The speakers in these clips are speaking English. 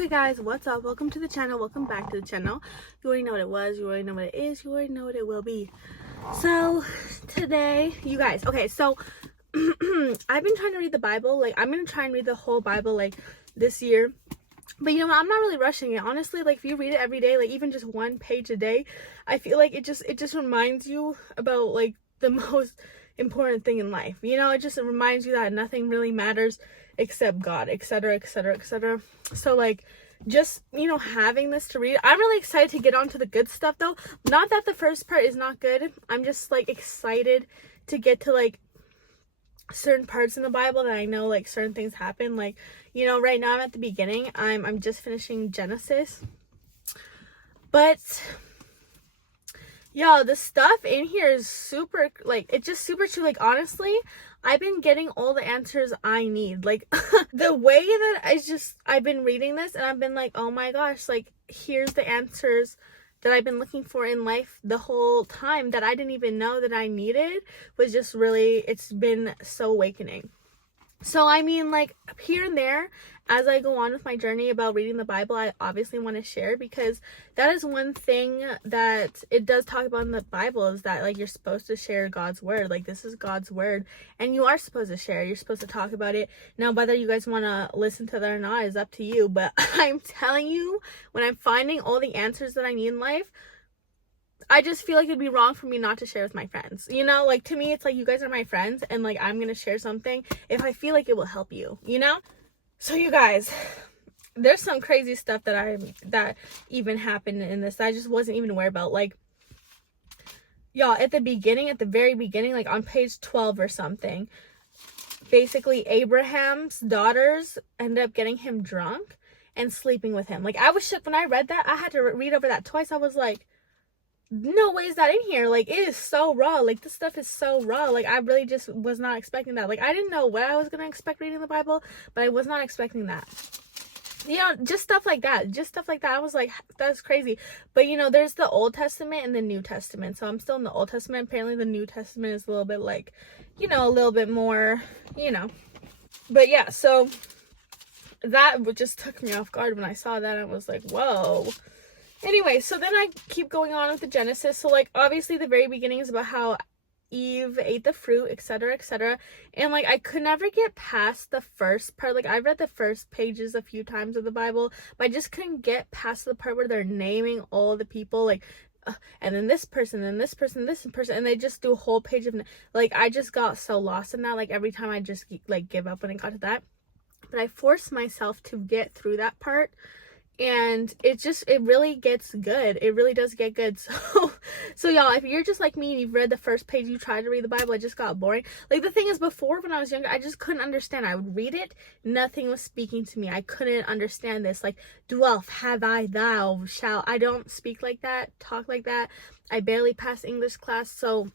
Okay guys, what's up? Welcome to the channel. Welcome back to the channel. You already know what it was, you already know what it is, you already know what it will be. So today, you guys, okay, so I've been trying to read the Bible. Like, I'm gonna try and read the whole Bible like this year. But you know what, I'm not really rushing it. Honestly, like if you read it every day, like even just one page a day, I feel like it just reminds you about like the most important thing in life. You know, it just reminds you that nothing really matters except God, etc., etc., etc. So like, just, you know, having this to read, I'm really excited to get on to the good stuff though. Not that the first part is not good. I'm just like excited to get to like certain parts in the Bible that I know like certain things happen. Like, you know, right now I'm at the beginning. I'm just finishing Genesis. But yo, the stuff in here is super, like, it's just super true. Like, honestly, I've been getting all the answers I need. Like, the way that I've been reading this and I've been like, oh my gosh, like, here's the answers that I've been looking for in life the whole time that I didn't even know that I needed, was just really, it's been so awakening. So, I mean, like, here and there, as I go on with my journey about reading the Bible, I obviously want to share, because that is one thing that it does talk about in the Bible, is that, like, you're supposed to share God's word. Like, this is God's word, and you are supposed to share. You're supposed to talk about it. Now, whether you guys want to listen to that or not is up to you, but I'm telling you, when I'm finding all the answers that I need in life, I just feel like it'd be wrong for me not to share with my friends. You know, like, to me, it's like, you guys are my friends, and like, I'm gonna share something if I feel like it will help you, you know? So you guys, there's some crazy stuff that even happened in this that I just wasn't even aware about. Like, y'all, at the very beginning, like on page 12 or something, basically Abraham's daughters ended up getting him drunk and sleeping with him. Like, I was shook when I read that. I had to read over that twice. I was like, no way is that in here. Like, it is so raw. Like, this stuff is so raw. Like, I really just was not expecting that. Like, I didn't know what I was gonna expect reading the Bible, but I was not expecting that. You know, just stuff like that. I was like, that's crazy. But you know, there's the Old Testament and the New Testament. So I'm still in the Old Testament. Apparently the New Testament is a little bit like, you know, a little bit more, you know. But yeah, so that just took me off guard when I saw that. I was like, whoa. Anyway, so then I keep going on with the Genesis. So, like, obviously the very beginning is about how Eve ate the fruit, etc., etc. And, like, I could never get past the first part. Like, I read the first pages a few times of the Bible, but I just couldn't get past the part where they're naming all the people, like, and then this person, and this person, and they just do a whole page of, like, I just got so lost in that. Like, every time I just, like, give up when it got to that. But I forced myself to get through that part. And it really gets good. It really does get good. So y'all, if you're just like me and you've read the first page, you tried to read the Bible, it just got boring. Like, the thing is, before, when I was younger, I just couldn't understand. I would read it, nothing was speaking to me. I couldn't understand this. Like, dwell, have I, thou, shall. I don't speak like that, talk like that. I barely passed English class, so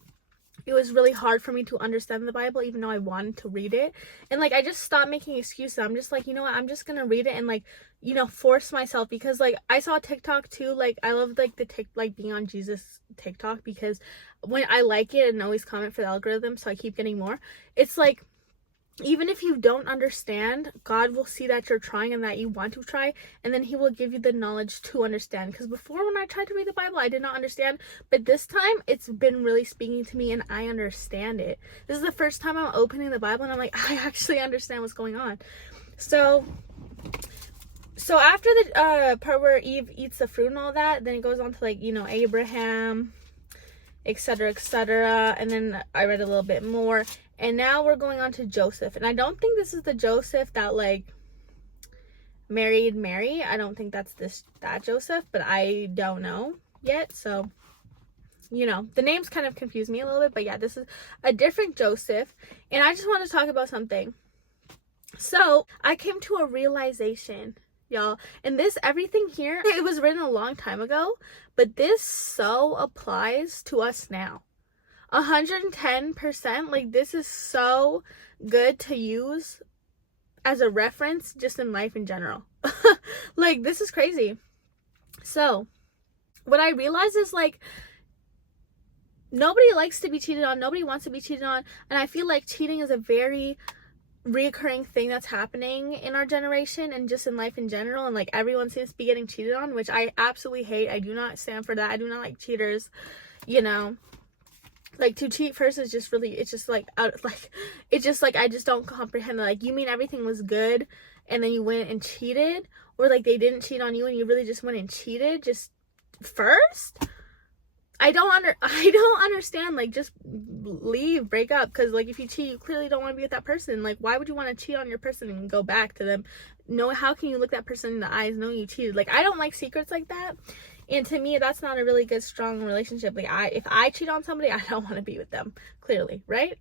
it was really hard for me to understand the Bible, even though I wanted to read it. And like, I just stopped making excuses. I'm just like, you know what, I'm just gonna read it and, like, you know, force myself. Because like, I saw TikTok too. Like, I love like like being on Jesus TikTok, because when I like it and always comment for the algorithm, so I keep getting more. It's like, even if you don't understand, God will see that you're trying and that you want to try, and then he will give you the knowledge to understand. Because before, when I tried to read the Bible, I did not understand, but this time it's been really speaking to me and I understand it. This is the first time I'm opening the Bible and I'm like, I actually understand what's going on. So after the part where Eve eats the fruit and all that, then it goes on to, like, you know, Abraham, etc., etc. And then I read a little bit more, and now we're going on to Joseph. And I don't think this is the Joseph that, like, married Mary. I don't think that's that Joseph, but I don't know yet. So, you know, the names kind of confuse me a little bit, but yeah, this is a different Joseph. And I just want to talk about something. So I came to a realization, y'all, and everything here, it was written a long time ago, but this so applies to us now. 110%. Like, this is so good to use as a reference just in life in general. Like, this is crazy. So what I realized is, like, nobody likes to be cheated on, nobody wants to be cheated on, and I feel like cheating is a very reoccurring thing that's happening in our generation and just in life in general, and like everyone seems to be getting cheated on, which I absolutely hate. I do not stand for that. I do not like cheaters, you know. Like, to cheat first is just really, it's just like it's just like, I just don't comprehend. Like, you mean everything was good and then you went and cheated, or like they didn't cheat on you and you really just went and cheated just first? I don't understand. Like, just leave, break up, because like if you cheat, you clearly don't want to be with that person. Like, why would you want to cheat on your person and go back to them? No, how can you look that person in the eyes knowing you cheated? Like, I don't like secrets like that, and to me that's not a really good, strong relationship. Like, if I cheat on somebody, I don't want to be with them, clearly, right?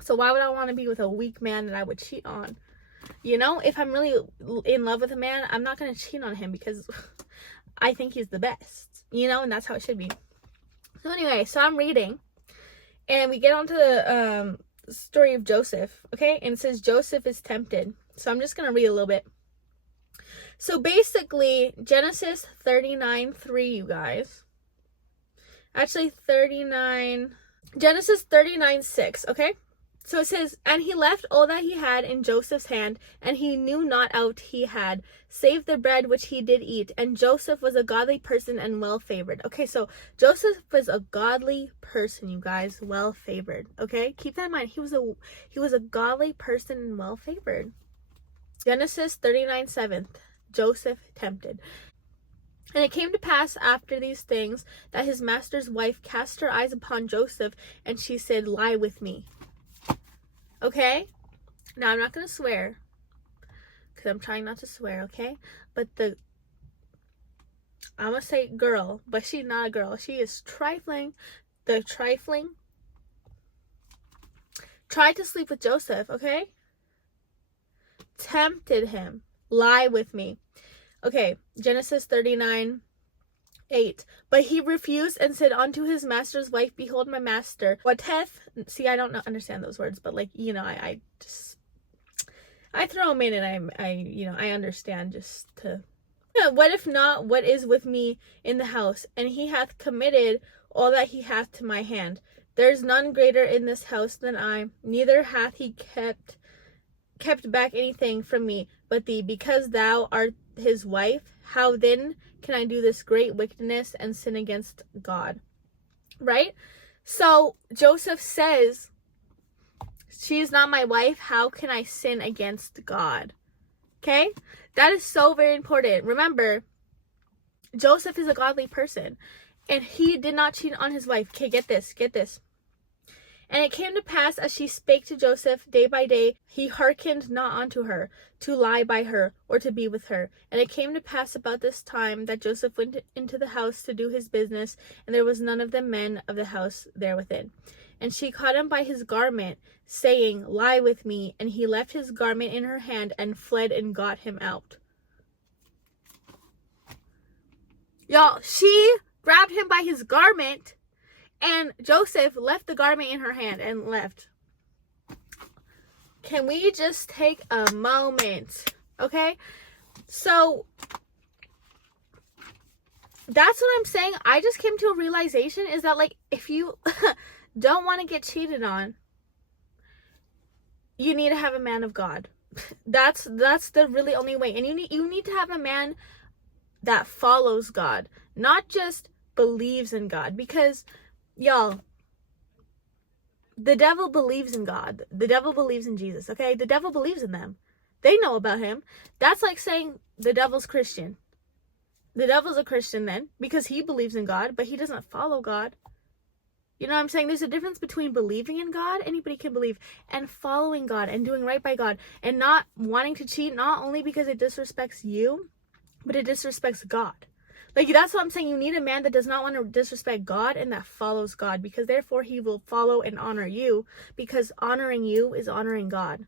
So why would I want to be with a weak man that I would cheat on? You know, if I'm really in love with a man, I'm not going to cheat on him because I think he's the best, you know, and that's how it should be. So anyway, so I'm reading, and we get onto the story of Joseph, okay? And it says Joseph is tempted. So I'm just going to read a little bit. So basically, Genesis 39:3, you guys. Actually, Genesis 39:6, okay? So it says, and he left all that he had in Joseph's hand, and he knew not aught he had, save the bread which he did eat. And Joseph was a godly person and well favored. Okay, so Joseph was a godly person, you guys, well favored. Okay, keep that in mind. He was a godly person and well favored. Genesis 39:7, Joseph tempted. And it came to pass after these things that his master's wife cast her eyes upon Joseph, and she said, lie with me. Okay, now I'm not going to swear, because I'm trying not to swear, okay? But I'm going to say girl, but she's not a girl. She is trifling. The trifling tried to sleep with Joseph, okay? Tempted him. Lie with me. Okay, Genesis 39:8. But he refused and said unto his master's wife, behold, my master, what hath... See, I don't understand those words, but like, you know, I throw them in, and I understand just to... What if not, what is with me in the house? And he hath committed all that he hath to my hand. There's none greater in this house than I, neither hath he kept back anything from me but thee, because thou art his wife. How then can I do this great wickedness and sin against God? Right? So Joseph says, she is not my wife. How can I sin against God? Okay? That is so very important. Remember, Joseph is a godly person, and he did not cheat on his wife. Okay, get this. And it came to pass, as she spake to Joseph day by day, he hearkened not unto her, to lie by her, or to be with her. And it came to pass about this time that Joseph went into the house to do his business, and there was none of the men of the house there within. And she caught him by his garment, saying, lie with me. And he left his garment in her hand, and fled and got him out. Y'all, she grabbed him by his garment, and Joseph left the garment in her hand and left. Can we just take a moment? Okay? So, that's what I'm saying. I just came to a realization is that, like, if you don't want to get cheated on, you need to have a man of God. That's the really only way. And you need to have a man that follows God, not just believes in God, because y'all, the devil believes in God. The devil believes in Jesus, okay? The devil believes in them. They know about him. That's like saying the devil's Christian. The devil's a Christian then, because he believes in God, but he doesn't follow God. You know what I'm saying? There's a difference between believing in God, anybody can believe, and following God and doing right by God, and not wanting to cheat, not only because it disrespects you, but it disrespects God. Like, that's what I'm saying. You need a man that does not want to disrespect God and that follows God, because therefore he will follow and honor you, because honoring you is honoring God.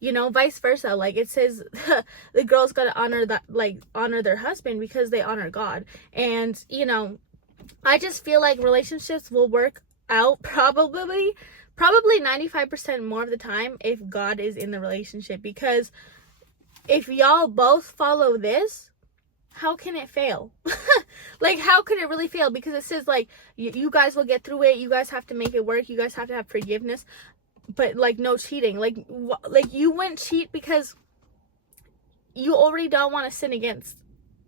You know, vice versa. Like, it says the girls got to honor their husband because they honor God. And, you know, I just feel like relationships will work out probably 95% more of the time if God is in the relationship, because if y'all both follow this, how can it fail? Like, how could it really fail? Because it says, like, you guys will get through it. You guys have to make it work. You guys have to have forgiveness. but like no cheating. Like you wouldn't cheat because you already don't want to sin against,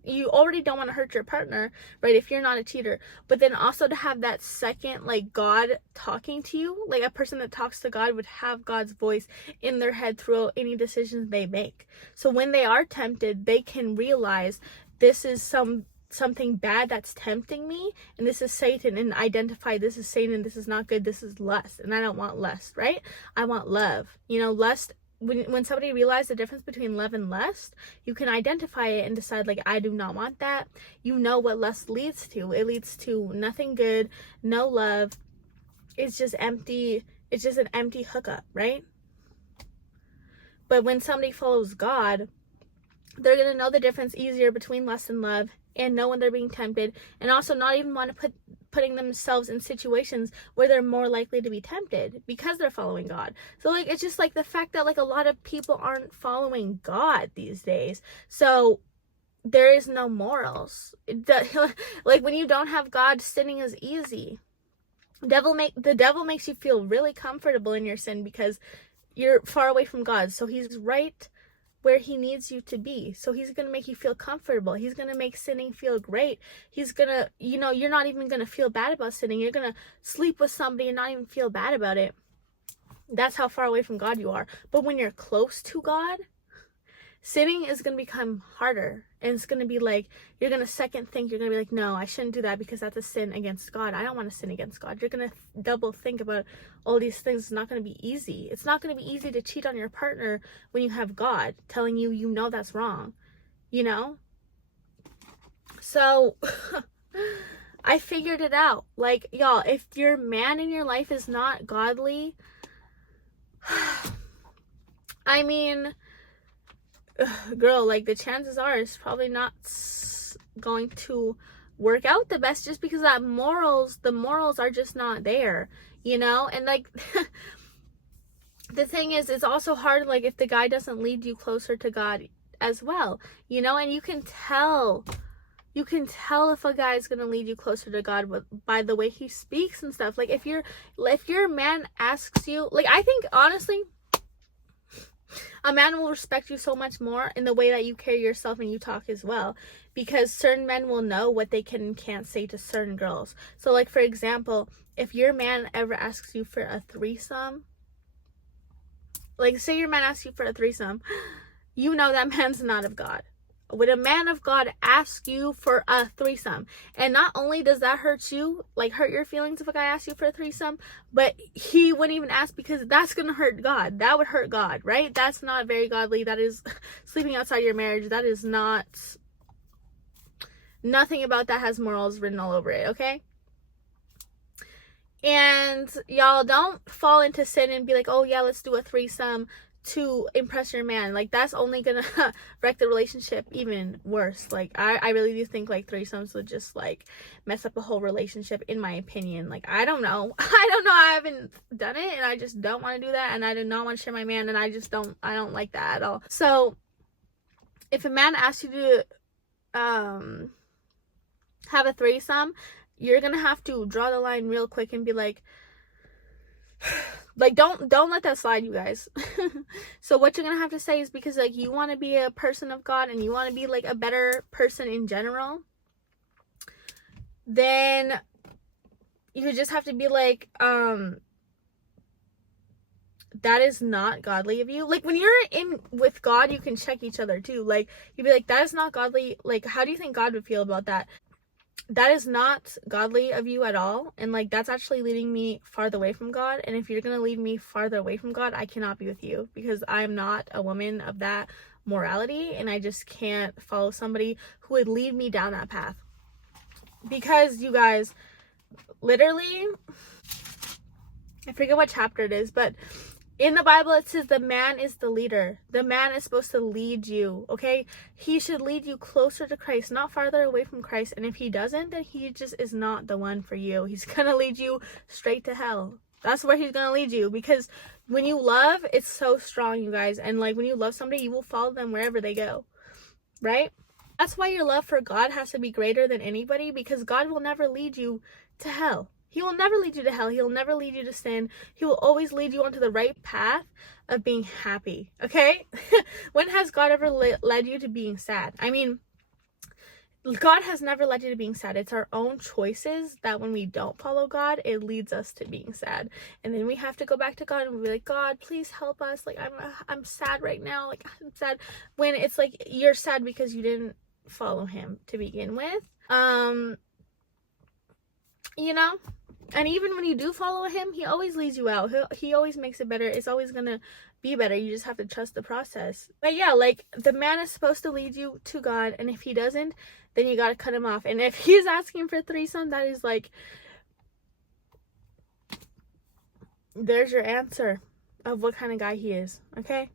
you already don't want to hurt your partner, right? If you're not a cheater. But then also to have that second, like, God talking to you, like a person that talks to God would have God's voice in their head through any decisions they make. So when they are tempted, they can realize this is something bad that's tempting me, and this is Satan, and identify this is Satan, this is not good, this is lust, and I don't want lust, right? I want love. You know, lust, when somebody realizes the difference between love and lust, you can identify it and decide, like, I do not want that. You know what lust leads to. It leads to nothing good, no love. It's just empty. It's just an empty hookup, right? But when somebody follows God, they're going to know the difference easier between lust and love, and know when they're being tempted, and also not even want to putting themselves in situations where they're more likely to be tempted because they're following God. So like, it's just like the fact that like a lot of people aren't following God these days. So there is no morals. Like when you don't have God, sinning is easy. The devil makes you feel really comfortable in your sin because you're far away from God. So he's right where he needs you to be. So he's going to make you feel comfortable. He's going to make sinning feel great. He's going to, you know, you're not even going to feel bad about sinning. You're going to sleep with somebody and not even feel bad about it. That's how far away from God you are. But when you're close to God, sinning is going to become harder. And it's going to be like, you're going to second think. You're going to be like, no, I shouldn't do that because that's a sin against God. I don't want to sin against God. You're going to double think about all these things. It's not going to be easy. It's not going to be easy to cheat on your partner when you have God telling you, you know, that's wrong, you know? So I figured it out. Like, y'all, if your man in your life is not godly, I mean, girl, like the chances are it's probably not going to work out the best, just because the morals are just not there, you know? And like the thing is, it's also hard, like if the guy doesn't lead you closer to God as well, you know? And you can tell if a guy's gonna lead you closer to God by the way he speaks and stuff. Like if your man asks you, like, I think honestly a man will respect you so much more in the way that you carry yourself and you talk as well, because certain men will know what they can and can't say to certain girls. So like, for example, if your man ever asks you for a threesome, like say your man asks you for a threesome, you know that man's not of God. When a man of God asks you for a threesome, and not only does that hurt you, like hurt your feelings if a guy asks you for a threesome, but he wouldn't even ask because that's gonna hurt God. That would hurt God, right? That's not very godly. That is sleeping outside your marriage. That is not, nothing about that has morals written all over it, okay? And y'all, don't fall into sin and be like, oh yeah, let's do a threesome to impress your man. Like that's only gonna wreck the relationship even worse. Like I really do think like threesomes would just like mess up a whole relationship, in my opinion. Like I don't know, I haven't done it, and I just don't want to do that, and I do not want to share my man, and I don't like that at all. So if a man asks you to have a threesome, you're gonna have to draw the line real quick and be like don't let that slide, you guys. So what you're gonna have to say is, because like you want to be a person of God and you want to be like a better person in general, then you just have to be like, that is not godly of you. Like when you're in with God, you can check each other too. Like you'd be like, that is not godly. Like how do you think God would feel about that? That is not godly of you at all, and like that's actually leading me farther away from God. And if you're gonna lead me farther away from God, I cannot be with you, because I'm not a woman of that morality, and I just can't follow somebody who would lead me down that path. Because you guys, literally, I forget what chapter it is, but in the Bible, it says the man is the leader. The man is supposed to lead you, okay? He should lead you closer to Christ, not farther away from Christ. And if he doesn't, then he just is not the one for you. He's gonna lead you straight to hell. That's where he's gonna lead you. Because when you love, it's so strong, you guys. And like when you love somebody, you will follow them wherever they go, right? That's why your love for God has to be greater than anybody, because God will never lead you to hell. He will never lead you to hell. He will never lead you to sin. He will always lead you onto the right path of being happy. Okay? When has God ever led you to being sad? I mean, God has never led you to being sad. It's our own choices that when we don't follow God, it leads us to being sad. And then we have to go back to God and be like, God, please help us. Like, I'm sad right now. Like, I'm sad. When it's like you're sad because you didn't follow him to begin with. You know? And even when you do follow him, he always leads you out. He always makes it better. It's always gonna be better. You just have to trust the process. But yeah, like, the man is supposed to lead you to God, and if he doesn't, then you gotta cut him off. And if he's asking for threesome, that is like, there's your answer of what kind of guy he is. Okay?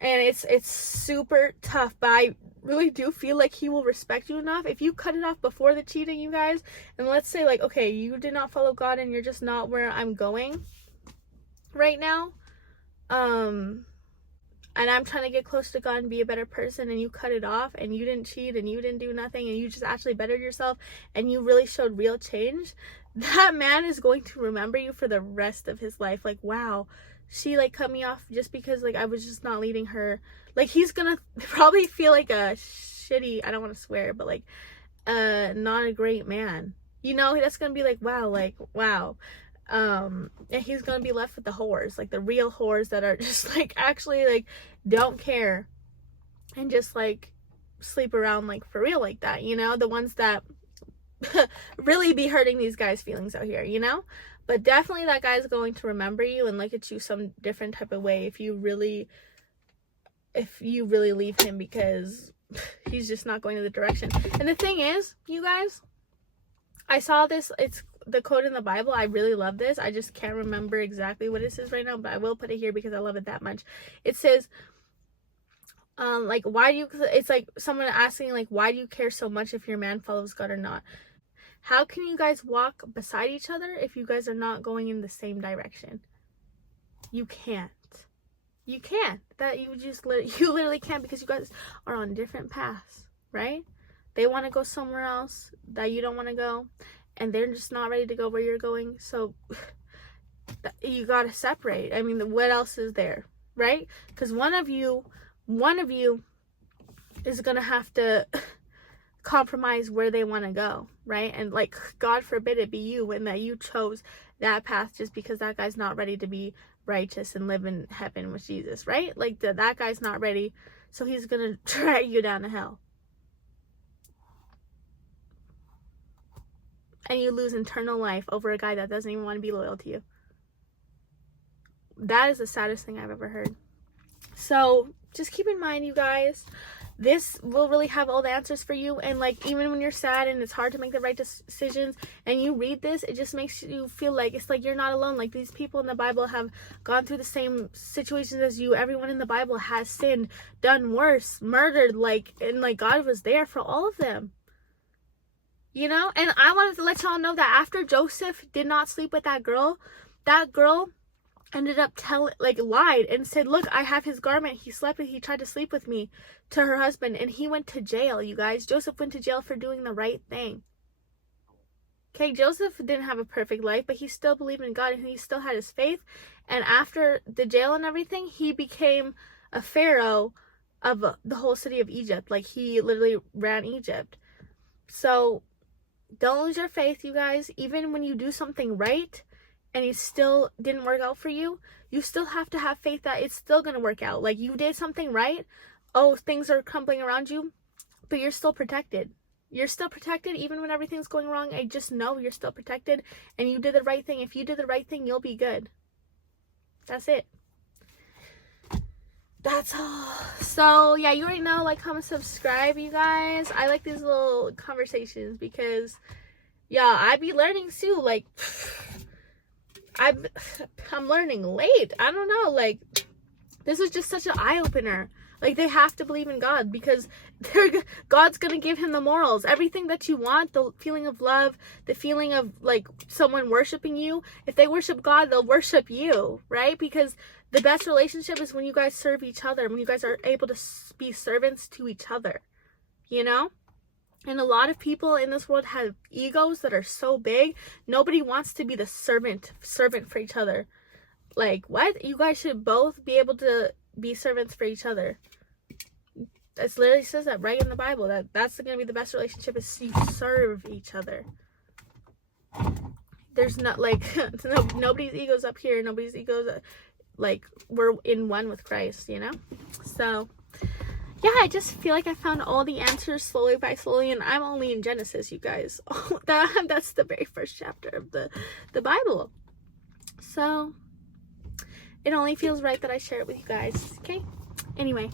And it's super tough, but I really do feel like he will respect you enough. If you cut it off before the cheating, you guys, and let's say, like, okay, you did not follow God and you're just not where I'm going right now, and I'm trying to get close to God and be a better person, and you cut it off and you didn't cheat and you didn't do nothing and you just actually bettered yourself and you really showed real change, that man is going to remember you for the rest of his life. Like, wow, she like cut me off just because like I was just not leading her. Like, he's gonna probably feel like a shitty, I don't want to swear, but like not a great man, you know. That's gonna be like, wow. And he's gonna be left with the whores, like the real whores that are just like actually like don't care and just like sleep around like for real like that, you know, the ones that really be hurting these guys' feelings out here, you know. But definitely that guy's going to remember you and look at you some different type of way if you really leave him, because he's just not going to the direction. And the thing is, you guys, I saw this, it's the quote in the Bible. I really love this. I just can't remember exactly what it says right now, but I will put it here because I love it that much. It says, like, why do you, it's like someone asking, like, why do you care so much if your man follows God or not? How can you guys walk beside each other if you guys are not going in the same direction? You can't. You can't. That you literally can't, because you guys are on different paths, right? They want to go somewhere else that you don't want to go, and they're just not ready to go where you're going. So you got to separate. I mean, what else is there, right? Because one of you is going to have to compromise where they want to go, right? And like, God forbid it be you, and that you chose that path just because that guy's not ready to be righteous and live in heaven with Jesus, right? Like, that guy's not ready, so he's gonna drag you down to hell, and you lose eternal life over a guy that doesn't even want to be loyal to you. That is the saddest thing I've ever heard. So just keep in mind, you guys, this will really have all the answers for you. And like, even when you're sad and it's hard to make the right decisions, and you read this, it just makes you feel like it's like you're not alone. Like, these people in the Bible have gone through the same situations as you. Everyone in the Bible has sinned, done worse, murdered, like, and like, God was there for all of them, you know. And I wanted to let y'all know that after Joseph did not sleep with that girl ended up lied and said, look, I have his garment, he tried to sleep with me, to her husband, and he went to jail, you guys. Joseph went to jail for doing the right thing. Okay, Joseph didn't have a perfect life, but he still believed in God and he still had his faith. And after the jail and everything, he became a pharaoh of the whole city of Egypt. Like, he literally ran Egypt. So don't lose your faith, you guys. Even when you do something right and it still didn't work out for you, you still have to have faith that it's still going to work out. Like, you did something right. Oh, things are crumbling around you, but you're still protected. You're still protected even when everything's going wrong. I just know you're still protected and you did the right thing. If you did the right thing, you'll be good. That's it. That's all. So yeah, you already know, like, comment, subscribe, you guys. I like these little conversations because, yeah, I be learning too. Like, I'm learning late. I don't know. Like, this was just such an eye-opener. Like, they have to believe in God because God's going to give him the morals. Everything that you want, the feeling of love, the feeling of, like, someone worshiping you. If they worship God, they'll worship you, right? Because the best relationship is when you guys serve each other, when you guys are able to be servants to each other, you know? And a lot of people in this world have egos that are so big. Nobody wants to be the servant for each other. Like, what? You guys should both be able to be servants for each other. It literally says that right in the Bible, that's going to be the best relationship, is you serve each other. There's not, like, nobody's ego's up here. Nobody's ego's, like, we're in one with Christ, you know? So, yeah, I just feel like I found all the answers slowly by slowly, and I'm only in Genesis, you guys. That's the very first chapter of the Bible. So, it only feels right that I share it with you guys, okay? Anyway,